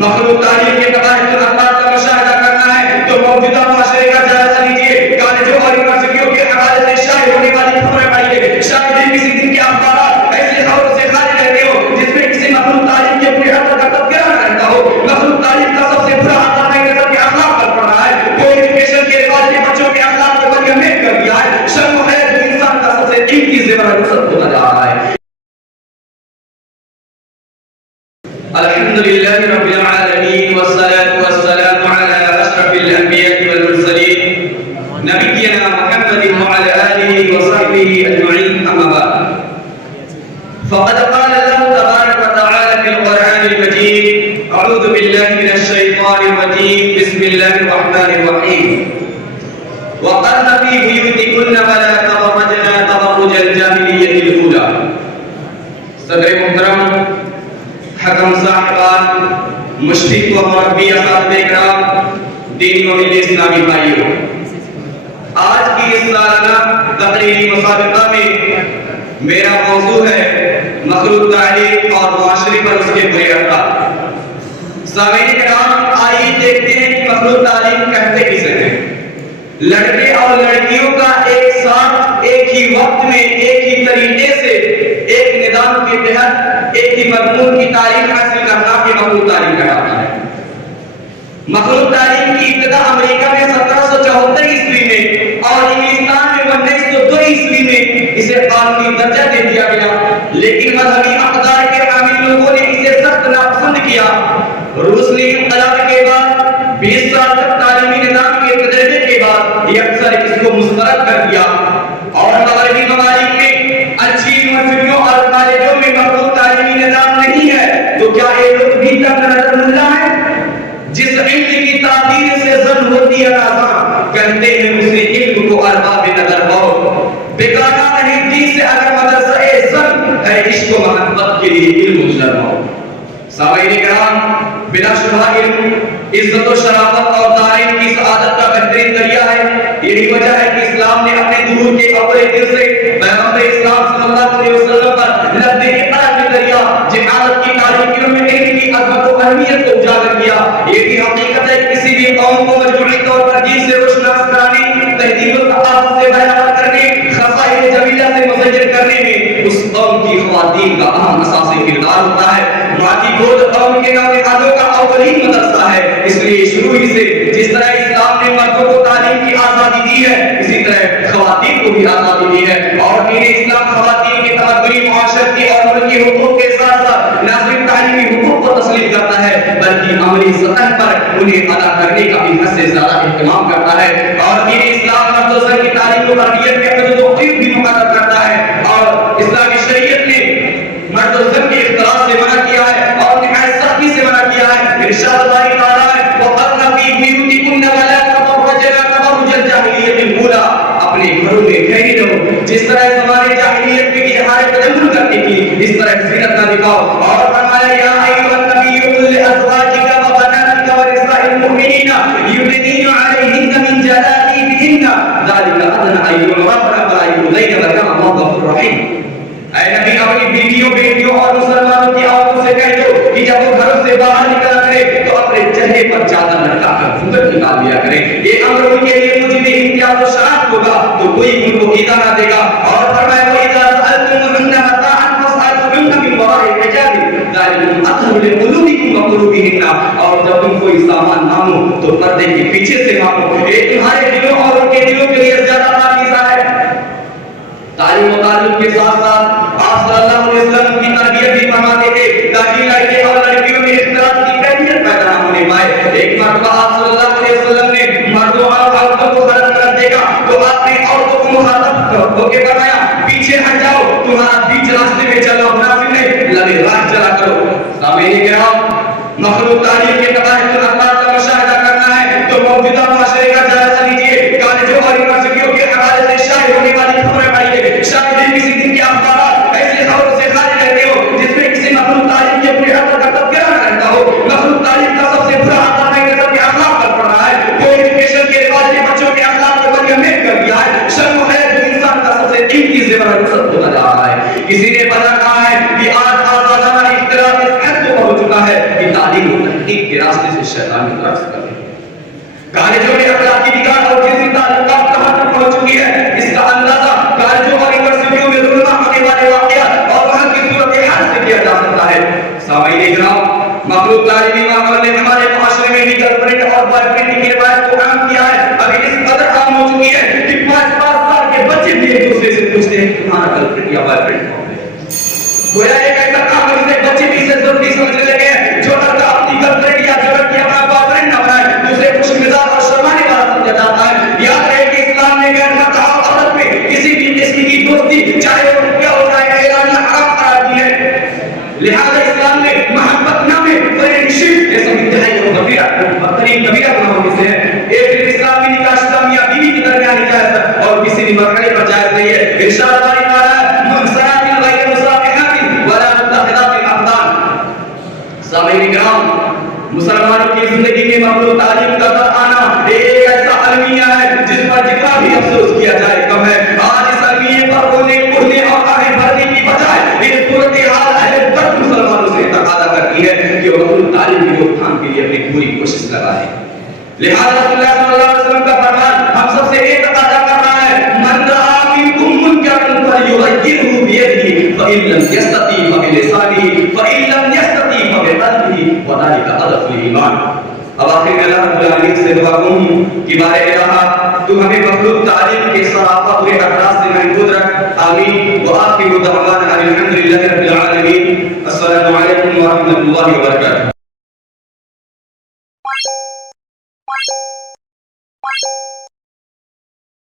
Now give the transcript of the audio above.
مخلوق تعلیم کے قواعد و اخلاق کا مشاہدہ کرنا ہے تو موجودہ معاشرے کا جائزہ لیجیے، کالجوں اور یونیورسٹیوں کے حوالے سے شائع ہونے والی خبریں پڑھیے۔ شاید ہی کسی دن کے اخبارات ایسی خبروں سے خالی رہتے ہو جس میں کسی مخلوق تعلیم کے بری حد کا تذکرہ نہ رہتا ہو۔ مخلوق تعلیم کا سب سے برا اثر نئی نسل کے اخلاق پر پڑ رہا ہے۔ وہ ایجوکیشن کے رواج نے بچوں کے اخلاق کو منہدم کر دیا ہے۔ شرم و حیا جو انسان کا سب سے قیمتی زیور ہے وہ ختم ہوتا جا رہا ہے۔ الحمد للہ رب العالمین والصلاة والسلام علی اشرف الانبیاء والمرسلین نبینا محمد وعلی آلہ وصحبہ اجمعین، اما بعد فقد قال اللہ تبارک وتعالی فی القرآن المجید اعوذ باللہ من الشیطان الرجیم بسم اللہ الرحمن الرحیم وقرن فی بیوتکن ولا تبرجن تبرج الجاہلیۃ الاولی۔ صدر محترم، حکم صاحبان، مشرق و مربی اساتذہ کرام، دینی و ملی اسلامی بھائیوں، آج کی اس سالانہ تقریری مسابقہ میں میرا موضوع ہے مخلوق تعلیم اور معاشرے پر اس کے برے اثرات۔ سامعین کرام، آئیے دیکھتے ہیں کہ مخلوق تعلیم کہتے کسے ہیں۔ لڑکے اور لڑکیوں کا ایک ساتھ ایک ہی وقت میں ایک ہی طریقے سے ایک نظام کے تحت ایک ہی مضمون کی تعلیم حاصل کرنا یہ مخلوق تعلیم کہلاتا ہے۔ مخلوق تعلیم کی ابتدا امریکہ میں 1774 عیسوی میں اور انگلستان میں 1902 عیسوی میں اسے قانونی درجہ دے دیا گیا، لیکن مذہبی اقدار کے حامل لوگوں نے اسے سخت ناپسند کیا۔ روسلی انقلاب کے بعد 20 سال تک تعلیمی نظام کے تجربے کے بعد یہ اکثر اس کو مسترد کر دیا، اور مغربی ممالک میں اچھی یونیورسٹیوں اور کالجوں میں مخلوق تعلیمی نظام نہیں ہے تو کیا یہ لوگ بھی تنگ نظر ملا ہے؟ جس علم کی تعبیر سے ظن ہوتی ہے آسان، کہتے ہیں اسی علم کو ارباب نظر بہت بیگانہ نہیں دین سے اگر مدرسہ ظن ہے عشق و محبت کے لیے علم گزر بہت۔ سامعین کرام، بلا شبہ علم عزت و شرافت اور دارین کی سعادت کا بہترین ذریعہ ہے۔ یہی وجہ ہے کہ اسلام نے اپنے ظہور کے اول دن سے پیغمبر اسلام صلی اللہ علیہ وسلم پر لفظ اقرا کے ذریعہ جہالت کی تاریکیوں میں علم کی عظمت و اہمیت کو اجاگر کیا۔ یہ بھی حقیقت ہے کہ کسی بھی قوم کو مجموعی طور پر دین سے روشناس کرانے، تہذیب و ثقافت سے بیان کرنے، خصائل جمیلہ سے مزین کرنے میں اس قوم کی خواتین کا اہم اساسی کردار ہوتا ہے۔ ماضی گود قوم کے نوجوانوں کا اولین مدرسہ ہے، اس لیے شروع ہی سے جس طرح اسلام نے مردوں کو تعلیم کی آزادی دی ہے اسی طرح خواتین کو بھی آزادی دی ہے، اور دین اسلام خواتین کے تمدنی معاشرتی اور ملکی حقوق کے ساتھ ساتھ نہ صرف تعلیمی حقوق کو تسلیم کرتا ہے بلکہ عملی سطح پر انہیں ادا کرنے کا بھی حد سے زیادہ اہتمام کرتا ہے، اور دین اسلام مرد و زن کی تعلیم و تربیت کے حدود و حدود بھی مقرر کرتا ہے، اور اسلامی شریعت نے مرد و زن کے اختلاط سے منع کیا ہے اور نہایت سختی سے منع کیا ہے۔ ارشاد باری تعالیٰ ہے وَقَرْنَ فِي بُيُوتِكُنَّ وَلَا تَبَرَّجْنَ تَبَرُّجَ الْجَاهِلِيَّةِ الْأُولَىٰ، اپنے گھروں میں ٹھہری رہو، جس طرح زمانے جاہلیت میں اظہار تجمل کرنے کی اس طرح زینت نہ دکھاؤ، اور فرمایا یا ایھا النبی قل لأزواجک وبناتک ونساء المؤمنین یدنین علیہن من جلابیبہن ذلک ادنی ان یعرفن فلا یؤذین وکان اللہ غفور رحیم۔ اے نبی، اپنی بیویوں، بیٹیوں اور مسلمانوں کی عورتوں سے کہہ دو کہ جب وہ گھروں سے باہر نکلا کرے تو اپنے چہرے پر چادر لٹکا کر گھونگھٹ نکال لیا کرے۔ یہ امر ان کے لیے مجھے امتیاز و شرف ہوگا تو کوئی ان کو ایذا نہ دے گا، اور فرمایا وَإِذَا سَأَلْتُمُوهُنَّ مَتَاعًا فَاسْأَلُوهُنَّ مِن وَرَاءِ حِجَابٍ ذَلِكُمْ أَطْهَرُ لِقُلُوبِكُمْ وَقُلُوبِهِنَّ، اور جب تم کوئی سامان مانگو تو پردے کے پیچھے سے مانگو، یہ تمہارے دلوں اور ان کے دلوں کے لیے زیادہ پاکیزہ ہے۔ تعلیم و تعلم کے ساتھ ساتھ آپ صلی اللہ علیہ وسلم کی تربیت بھی فرماتے تھے تاکہ لڑکے اور لڑکیوں میں اختلاط کی کیفیت پیدا نہ ہونے پائے۔ ایک مرتبہ آپ صلی اللہ علیہ وسلم نے مردوں اور عورتوں کو خلط کر دیکھا تو آپ نے عورتوں کو مخاطب ہو کے فرمایا پیچھے ہٹ جاؤ، تمہارا بیچ راستے میں چلو، منافق نہیں لگے راہ چلا کرو۔ سامعین کرام، مخلوق تعلیم کے قواعد و اخلاق کا مشاہدہ کرنا ہے تو موجودہ معاشرے کا جائزہ لیجیے، کالجوں اور یونیورسٹیوں کے حوالے سے شائع ہونے والی خبریں پڑھیے۔ شاید ہی کسی دن کے اخبارات ایسی خبروں سے خالی رہتے ہو جس میں کسی مخلوق تعلیم کے بری حد کا تذکرہ نہ رہتا ہو۔ مخلوق تعلیم کا سب سے برا اثر نئی نسل کے اخلاق پر پڑ رہا ہے۔ وہ ایجوکیشن کے رواج نے بچوں کے اخلاق کو منہدم کر دیا ہے۔ شرم و حیا جو انسان کا سب سے قیمتی زیور ہے وہ ختم ہوتا جا رہا ہے۔ کسی نے بتا کہا ہے کہ آج آزادانہ اختلاف اس حد کو پہنچ چکا ہے کہ تعلیم و تحقیق کے راستے سے شیطان کی طرف کر دیں. کالجوں میں اخلاقی بگاڑ اور جنسی تعلقات کہاں تک پہنچ چکی ہے اس کا اندازہ کالجوں اور یونیورسٹیوں میں رونما ہونے والے واقعات اور وہاں کی صورتحال سے کیا جا سکتا ہے. سامعین کرام، مخلوق تعلیمی ماحول نے ہمارے معاشرے میں بھی گرل فرینڈ اور بوائے فرینڈ کی روایت کو عام کیا ہے. ابھی اس قدر عام ہو چکی ہے کہ 5 سال کے بچے بھی ایک دوسرے سے پوچھتے ہیں کہ تمہارا گرل فرینڈ یا بوائے فرینڈ کون ہے. گویا ایک ایسا کام ہے جسے بچے بھی اسے ضروری سمجھنے لگے ہیں. جو لڑکا اپنی گرل فرینڈ یا جو لڑکی اپنا بوائے فرینڈ نہ بنائے دوسرے خوش مزاج اور شرمانے والا سمجھا جاتا ہے. یاد رہے کہ اسلام نے غیر متعارف عورت میں کسی بھی قسم کی دوستی چاہے وہ روپیہ ہو چاہے اعلانیہ حرام قرار دی ہے. لہذا اسلام نے محبت نامے فرینڈشپ یہ سب انتہائی اور بدترین کبیرہ گناہوں میں سے ہے. ایک اسلامی نکاح شدہ میاں بیوی کے درمیان جائز ہے اور کسی بھی مرحلے پر جائز نہیں ہے. ارشاد باری تعالیٰ محصنات غیر مصافحات ولا متخذات الاخدان. سامعین کرام، مسلمانوں کی زندگی میں مخلوق تعلیم کا در آنا ایک ایسا المیہ ہے جس پر جتنا بھی افسوس کیا جائے کم ہے. آج اس المیہ پر رونے کھلنے اور آہیں بھرنے کی بجائے یہ صورتحال اہل درد مسلمانوں سے تقاضا کرتی ہے کہ وہ مخلوق تعلیم کی روک تھام کے لیے اپنی پوری کوشش لگائیں. لہذا رسول اللہ صلی اللہ علیہ وسلم کا فرمان ہم سب سے ایک تقاضا کر رہا ہے: من رأى منكم منكرا فليغيره بيده فإن لم يستطع فبلسانه فإن لم يستطع فبقلبه وذلك أضعف الإيمان. اب آخر میں اللہ رب العالمین سے دعا کروں کہ بارے الہ تو ہمیں مخلوق تعلیم کے سراپا برے اثرات سے محفوظ رکھ. آمین. وآخر دعوانا الحمد للہ رب العالمین. السلام علیکم ورحمۃ اللہ وبرکاتہ.